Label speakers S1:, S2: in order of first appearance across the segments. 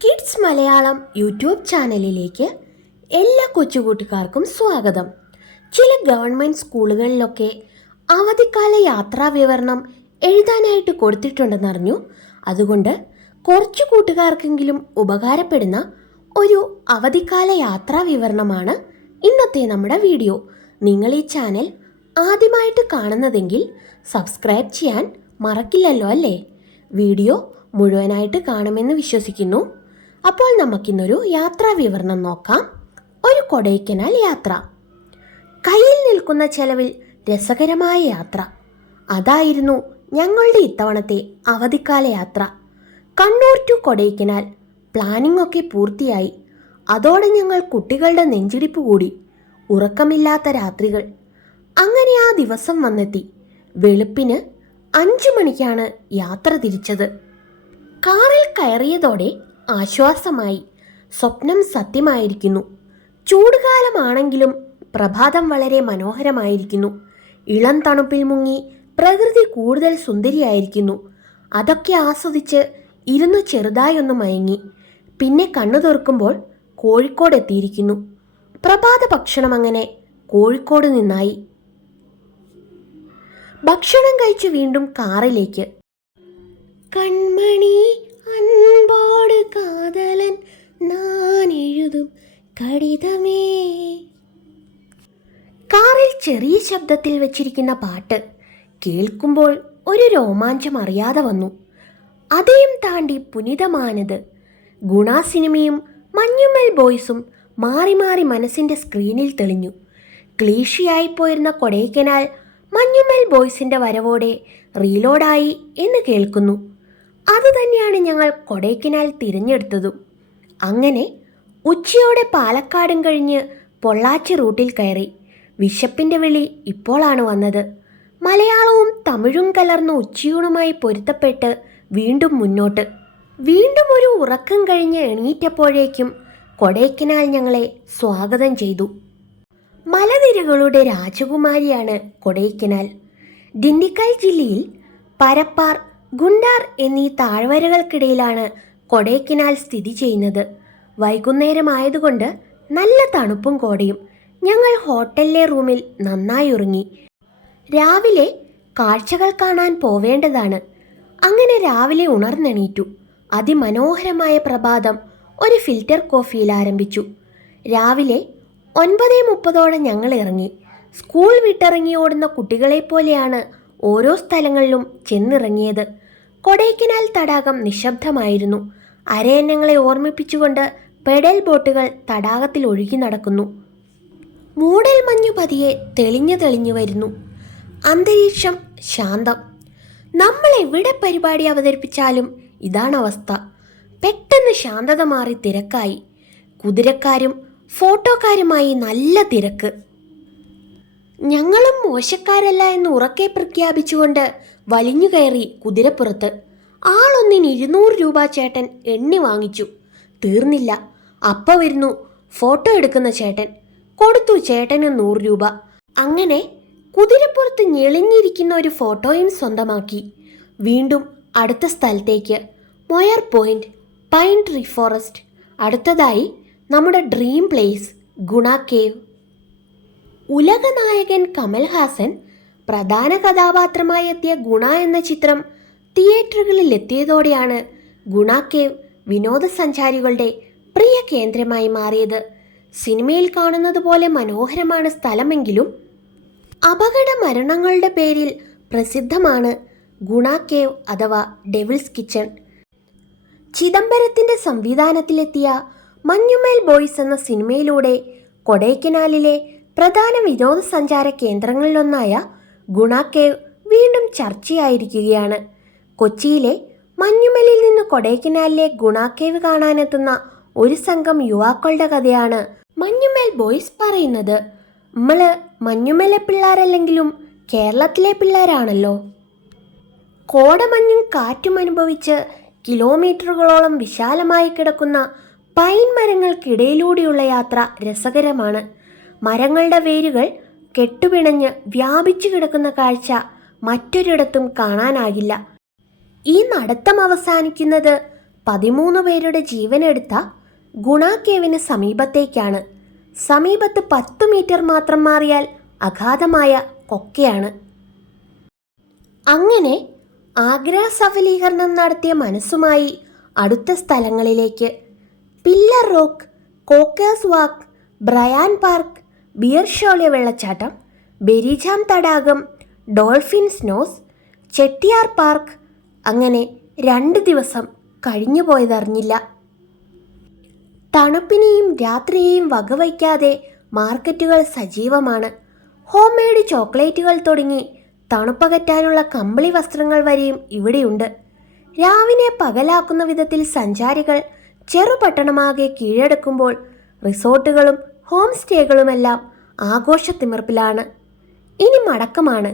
S1: Kids Malayalam YouTube ചാനലിലേക്ക് എല്ലാ കൊച്ചുകൂട്ടുകാർക്കും സ്വാഗതം. ചില ഗവൺമെന്റ് സ്കൂളുകളിലൊക്കെ അവധിക്കാല യാത്രാ വിവരണം എഴുതാനായിട്ട് കൊടുത്തിട്ടുണ്ടെന്നറിഞ്ഞു അതുകൊണ്ട് കുറച്ചു കൂട്ടുകാർക്കെങ്കിലും ഉപകാരപ്പെടുന്ന ഒരു അവധിക്കാല യാത്രാ വിവരണമാണ് ഇന്നത്തെ നമ്മുടെ വീഡിയോ. നിങ്ങൾ ഈ ചാനൽ ആദ്യമായിട്ട് കാണുന്നതെങ്കിൽ സബ്സ്ക്രൈബ് ചെയ്യാൻ മറക്കില്ലല്ലോ അല്ലേ? വീഡിയോ മുഴുവനായിട്ട് കാണുമെന്ന് വിശ്വസിക്കുന്നു. അപ്പോൾ നമുക്കിന്നൊരു യാത്രാ വിവരണം നോക്കാം. ഒരു കൊടൈക്കനാൽ യാത്ര. കയ്യിൽ നിൽക്കുന്ന ചെലവിൽ രസകരമായ യാത്ര. അതായിരുന്നു ഞങ്ങളുടെ ഇത്തവണത്തെ അവധിക്കാല യാത്ര. കണ്ണൂർ ടു കൊടൈക്കനാൽ പ്ലാനിംഗ് ഒക്കെ പൂർത്തിയായി. അതോടെ ഞങ്ങൾ കുട്ടികളുടെ നെഞ്ചിടിപ്പ് കൂടി. ഉറക്കമില്ലാത്ത രാത്രികൾ. അങ്ങനെ ആ ദിവസം വന്നെത്തി. വെളുപ്പിന് അഞ്ചു മണിക്കാണ് യാത്ര തിരിച്ചത്. കാറിൽ കയറിയതോടെ ആശ്വാസമായി. സ്വപ്നം സത്യമായിരിക്കുന്നു. ചൂടുകാലമാണെങ്കിലും പ്രഭാതം വളരെ മനോഹരമായിരിക്കുന്നു. ഇളം തണുപ്പിൽ മുങ്ങി പ്രകൃതി കൂടുതൽ സുന്ദരിയായിരിക്കുന്നു. അതൊക്കെ ആസ്വദിച്ച് ഇരുന്നു ചെറുതായൊന്ന് മയങ്ങി. പിന്നെ കണ്ണു തുറക്കുമ്പോൾ കോഴിക്കോട് എത്തിയിരിക്കുന്നു. പ്രഭാത ഭക്ഷണം അങ്ങനെ കോഴിക്കോട് നിന്നായി. ഭക്ഷണം കഴിച്ച് വീണ്ടും കാറിലേക്ക്. കൺമണി അൻപോട് കാതലൻ ഞാൻ എഴുതും കടിതമേ. കാറിൽ ചെറിയ ശബ്ദത്തിൽ വെച്ചിരിക്കുന്ന പാട്ട് കേൾക്കുമ്പോൾ ഒരു രോമാഞ്ചം അറിയാതെ വന്നു. അതേം താണ്ടി പുനിതമാനത് ഗുണ സിനിമയും മഞ്ഞുമ്മൽ ബോയ്സും മാറി മാറി മനസ്സിന്റെ സ്ക്രീനിൽ തെളിഞ്ഞു. ക്ലീഷിയായി പോയിരുന്ന കൊടൈക്കനാൽ മഞ്ഞുമ്മൽ ബോയ്സിന്റെ വരവോടെ റീലോഡായി എന്ന് കേൾക്കുന്നു. അതുതന്നെയാണ് ഞങ്ങൾ കൊടൈക്കനാൽ തിരഞ്ഞെടുത്തതും. അങ്ങനെ ഉച്ചയോടെ പാലക്കാടും കഴിഞ്ഞ് പൊള്ളാച്ചി റൂട്ടിൽ കയറി. വിശപ്പിന്റെ വിളി ഇപ്പോഴാണ് വന്നത്. മലയാളവും തമിഴും കലർന്ന ഉച്ചയൂണുമായി പൊരുത്തപ്പെട്ട് വീണ്ടും മുന്നോട്ട്. വീണ്ടും ഒരു ഉറക്കം കഴിഞ്ഞ് എണീറ്റപ്പോഴേക്കും കൊടൈക്കനാൽ ഞങ്ങളെ സ്വാഗതം ചെയ്തു. മലനിരകളുടെ രാജകുമാരിയാണ് കൊടൈക്കനാൽ. ദിണ്ടിക്കൽ ജില്ലയിൽ പരപ്പാർ ഗുണ്ടാർ എന്നീ താഴ്വരകൾക്കിടയിലാണ് കൊടൈക്കനാൽ സ്ഥിതി ചെയ്യുന്നത്. വൈകുന്നേരമായതുകൊണ്ട് നല്ല തണുപ്പും കോടയും. ഞങ്ങൾ ഹോട്ടലിലെ റൂമിൽ നന്നായി ഉറങ്ങി രാവിലെ കാഴ്ചകൾ കാണാൻ പോവേണ്ടതാണ്. അങ്ങനെ രാവിലെ ഉണർന്നെണീറ്റു. അതിമനോഹരമായ പ്രഭാതം ഒരു ഫിൽറ്റർ കോഫിയിൽ ആരംഭിച്ചു. രാവിലെ ഒൻപതേ മുപ്പതോടെ ഞങ്ങൾ ഇറങ്ങി. സ്കൂൾ വിട്ടിറങ്ങി ഓടുന്ന കുട്ടികളെ പോലെയാണ് ഓരോ സ്ഥലങ്ങളിലും ചെന്നിറങ്ങിയത്. കൊടൈക്കനാൽ തടാകം നിശബ്ദമായിരുന്നു. അരയന്നങ്ങളെ ഓർമ്മിപ്പിച്ചുകൊണ്ട് പെഡൽ ബോട്ടുകൾ തടാകത്തിൽ ഒഴുകി നടക്കുന്നു. മൂടൽ മഞ്ഞു പതിയെ തെളിഞ്ഞു തെളിഞ്ഞു വരുന്നു. അന്തരീക്ഷം ശാന്തം. നമ്മൾ എവിടെ പരിപാടി അവതരിപ്പിച്ചാലും ഇതാണ് അവസ്ഥ. പെട്ടെന്ന് ശാന്തത മാറി തിരക്കായി. കുതിരക്കാരും ഫോട്ടോക്കാരുമായി നല്ല തിരക്ക്. ഞങ്ങളും മോശക്കാരല്ല എന്ന് ഉറക്കെ പ്രഖ്യാപിച്ചുകൊണ്ട് വലിഞ്ഞു കയറി കുതിരപ്പുറത്ത്. ആളൊന്നിന് ഇരുന്നൂറ് രൂപ ചേട്ടൻ എണ്ണി വാങ്ങിച്ചു. തീർന്നില്ല. അപ്പ വരുന്നു ഫോട്ടോ എടുക്കുന്ന ചേട്ടൻ. കൊടുത്തു ചേട്ടന് നൂറ് രൂപ. അങ്ങനെ കുതിരപ്പുറത്ത് ഞെളിഞ്ഞിരിക്കുന്ന ഒരു ഫോട്ടോയും സ്വന്തമാക്കി. വീണ്ടും അടുത്ത സ്ഥലത്തേക്ക്. Moir point pine tree forest. അടുത്തതായി നമ്മുടെ ഡ്രീം പ്ലേസ് ഗുണ കേവ്. ഉലകനായകൻ കമൽഹാസൻ പ്രധാന കഥാപാത്രമായി എത്തിയ ഗുണ എന്ന ചിത്രം തിയേറ്ററുകളിൽ എത്തിയതോടെയാണ് ഗുണ കേവ് വിനോദസഞ്ചാരികളുടെ പ്രിയ കേന്ദ്രമായി മാറിയത്. സിനിമയിൽ കാണുന്നത് പോലെ മനോഹരമാണ് സ്ഥലമെങ്കിലും അപകട മരണങ്ങളുടെ പേരിൽ പ്രസിദ്ധമാണ് ഗുണ കേവ് അഥവാ ഡെവിൾസ് കിച്ചൺ. ചിദംബരത്തിന്റെ സംവിധാനത്തിലെത്തിയ മഞ്ഞുമേൽ ബോയ്സ് എന്ന സിനിമയിലൂടെ കൊടൈക്കനാലിലെ പ്രധാന വിനോദസഞ്ചാര കേന്ദ്രങ്ങളിലൊന്നായ ഗുണ കേവ് വീണ്ടും ചർച്ചയായിരിക്കുകയാണ്. കൊച്ചിയിലെ മഞ്ഞുമലിൽ നിന്ന് കൊടൈക്കനാലിലെ ഗുണ കേവ് കാണാനെത്തുന്ന ഒരു സംഘം യുവാക്കളുടെ കഥയാണ് മഞ്ഞുമേൽ ബോയ്സ് പറയുന്നത്. നമ്മൾ മഞ്ഞുമേലെ പിള്ളേരല്ലെങ്കിലും കേരളത്തിലെ പിള്ളേരാണല്ലോ. കോടമഞ്ഞും കാറ്റും അനുഭവിച്ച് കിലോമീറ്ററുകളോളം വിശാലമായി കിടക്കുന്ന പൈൻ മരങ്ങൾക്കിടയിലൂടെയുള്ള യാത്ര രസകരമാണ്. മരങ്ങളുടെ വേരുകൾ കെട്ടുപിണഞ്ഞ് വ്യാപിച്ചു കിടക്കുന്ന കാഴ്ച മറ്റൊരിടത്തും കാണാനാകില്ല. ഈ നടത്തം അവസാനിക്കുന്നത് പതിമൂന്ന് പേരുടെ ജീവനെടുത്ത ഗുണാക്കേവിന് കേവിന് സമീപത്തേക്കാണ്. സമീപത്ത് പത്ത് മീറ്റർ മാത്രം മാറിയാൽ അഗാധമായ കൊക്കയാണ്. അങ്ങനെ ആഗ്ര സഫലീകരണം നടത്തിയ മനസ്സുമായി അടുത്ത സ്ഥലങ്ങളിലേക്ക്. Pillar rock Coaker's walk Bryant park Bearshola വെള്ളച്ചാട്ടം ബെരിജാം തടാകം ഡോൾഫിൻ സ്നോസ് ചെട്ടിയാർ പാർക്ക് അങ്ങനെ രണ്ട് ദിവസം കഴിഞ്ഞു പോയതറിഞ്ഞില്ല. തണുപ്പിനെയും രാത്രിയെയും വകവയ്ക്കാതെ മാർക്കറ്റുകൾ സജീവമാണ്. ഹോം മെയ്ഡ് ചോക്ലേറ്റുകൾ തുടങ്ങി തണുപ്പകറ്റാനുള്ള കമ്പിളി വസ്ത്രങ്ങൾ വരെയും ഇവിടെയുണ്ട്. രാവിനെ പകലാക്കുന്ന വിധത്തിൽ സഞ്ചാരികൾ ചെറുപട്ടണമാകെ കീഴടക്കുമ്പോൾ റിസോർട്ടുകളും ഹോം സ്റ്റേകളുമെല്ലാം ആഘോഷത്തിമിർപ്പിലാണ്. ഇനി മടക്കമാണ്.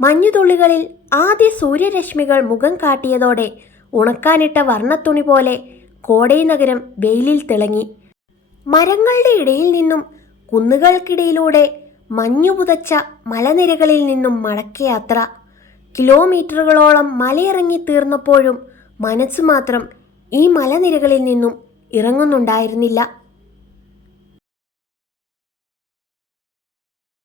S1: മഞ്ഞുതുള്ളികളിൽ ആദ്യ സൂര്യരശ്മികൾ മുഖം കാട്ടിയതോടെ ഉണക്കാനിട്ട വർണത്തുണി പോലെ കോടൈ നഗരം വെയിലിൽ തിളങ്ങി. മരങ്ങളുടെ ഇടയിൽ നിന്നും കുന്നുകൾക്കിടയിലൂടെ മഞ്ഞുപുതച്ച മലനിരകളിൽ നിന്നും മടക്കയാത്ര കിലോമീറ്ററുകളോളം മലയിറങ്ങി തീർന്നപ്പോഴും മനസ്സ് മാത്രം ഈ മലനിരകളിൽ നിന്നും ഇറങ്ങുന്നുണ്ടായിരുന്നില്ല.